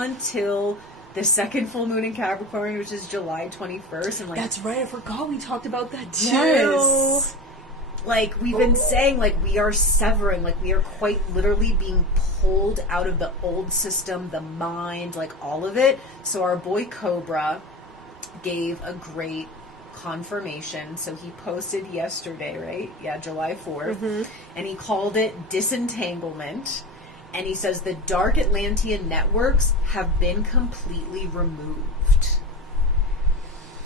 on till the second full moon in Capricorn, which is July 21st. And like, that's right, I forgot we talked about that too. Yes. Like, we've been saying, like, we are severing, like, we are quite literally being pulled out of the old system, the mind, like, all of it. So our boy Cobra gave a great confirmation. So he posted yesterday, right? Yeah, July 4th. Mm-hmm. And he called it disentanglement. And he says the dark Atlantean networks have been completely removed.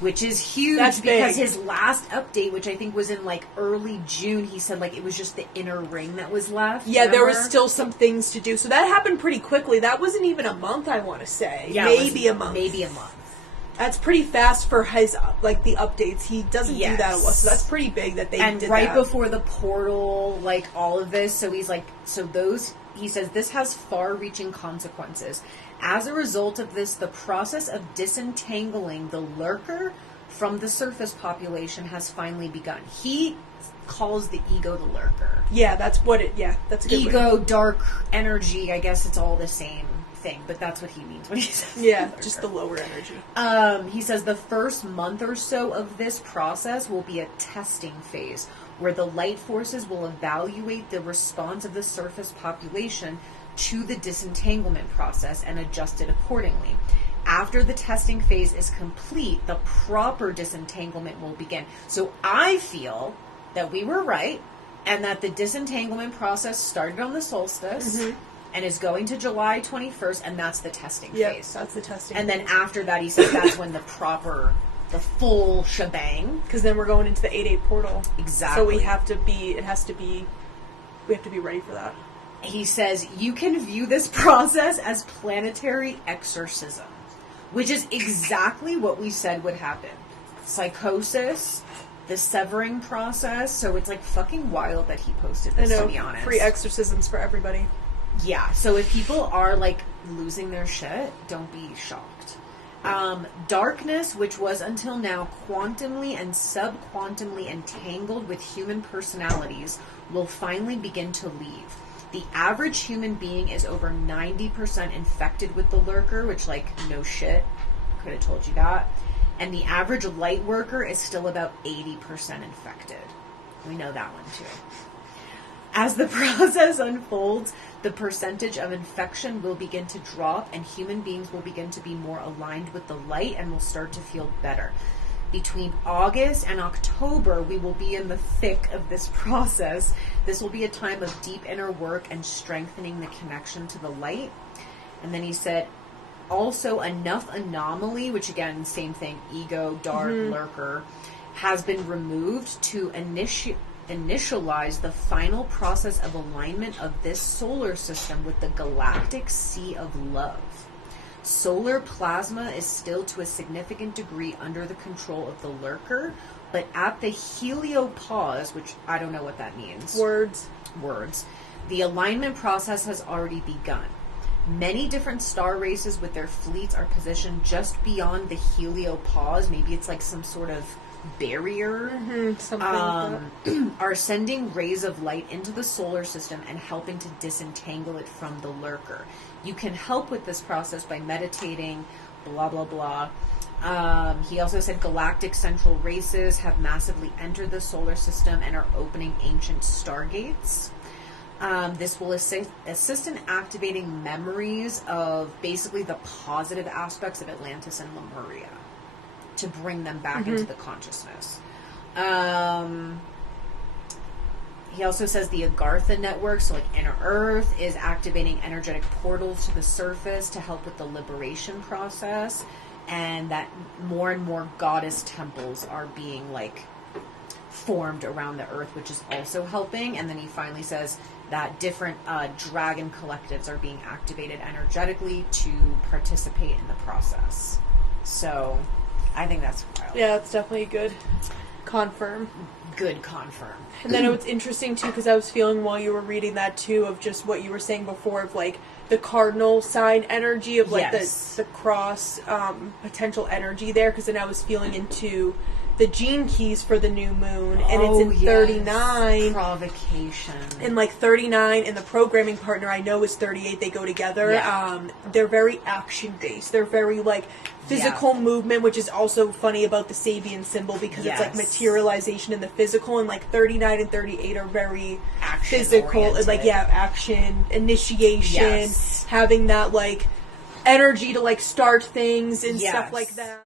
Which is huge. That's because big. His last update, which I think was in like early June, he said like it was just the inner ring that was left. Yeah, remember? there was still some things to do. So that happened pretty quickly. That wasn't even a month, I want to say. Yeah, maybe a month. Maybe a month. That's pretty fast for his, like, the updates. He doesn't do that a lot, so that's pretty big that they did that. And right before the portal, like, all of this, so he's like, he says, this has far-reaching consequences. As a result of this, the process of disentangling the lurker from the surface population has finally begun. He calls the ego the lurker. Yeah, that's what that's a good ego, way. Dark energy, I guess it's all the same thing, but that's what he means when he says just the lower energy. He says the first month or so of this process will be a testing phase where the light forces will evaluate the response of the surface population to the disentanglement process and adjust it accordingly. After the testing phase is complete, the proper disentanglement will begin. So I feel that we were right and that the disentanglement process started on the solstice. Mm-hmm. And is going to July 21st, and that's the testing phase. That's the testing. And then after that, he says that's when the full shebang. Because then we're going into the 8/8 portal. Exactly. So we have to be ready for that. He says, you can view this process as planetary exorcism, which is exactly what we said would happen. Psychosis, the severing process. So it's like fucking wild that he posted this, to be honest. Free exorcisms for everybody. Yeah, so if people are, like, losing their shit, don't be shocked. Darkness, which was until now quantumly and subquantumly entangled with human personalities, will finally begin to leave. The average human being is over 90% infected with the lurker, which, like, no shit, could have told you that. And the average light worker is still about 80% infected. We know that one, too. As the process unfolds, the percentage of infection will begin to drop and human beings will begin to be more aligned with the light and will start to feel better. Between August and October, we will be in the thick of this process. This will be a time of deep inner work and strengthening the connection to the light. And then he said, also enough anomaly, which again, same thing, ego, dark, lurker, has been removed to initialize the final process of alignment of this solar system with the galactic sea of love. Solar plasma is still to a significant degree under the control of the lurker, but at the heliopause, which I don't know what that means. Words. The alignment process has already begun. Many different star races with their fleets are positioned just beyond the heliopause. Maybe it's like some sort of barrier, something like that. are sending rays of light into the solar system and helping to disentangle it from the lurker. You can help with this process by meditating, blah, blah, blah. He also said galactic central races have massively entered the solar system and are opening ancient stargates. This will assist in activating memories of basically the positive aspects of Atlantis and Lemuria, to bring them back into the consciousness. He also says the Agartha network, so like Inner Earth, is activating energetic portals to the surface to help with the liberation process, and that more and more goddess temples are being like formed around the Earth, which is also helping. And then he finally says that different dragon collectives are being activated energetically to participate in the process. So I think that's wild. Yeah, it's definitely good. Confirm. And then it's interesting, too, because I was feeling while you were reading that, too, of just what you were saying before of, like, the cardinal sign energy of, like, the cross potential energy there, because then I was feeling into the gene keys for the new moon, and it's in 39. Provocation. And like 39 and the programming partner I know is 38. They go together. Yeah. They're very action based. They're very like physical movement, which is also funny about the Sabian symbol because it's like materialization in the physical, and like 39 and 38 are very action physical. Oriented. Like action, initiation, having that like energy to like start things and stuff like that.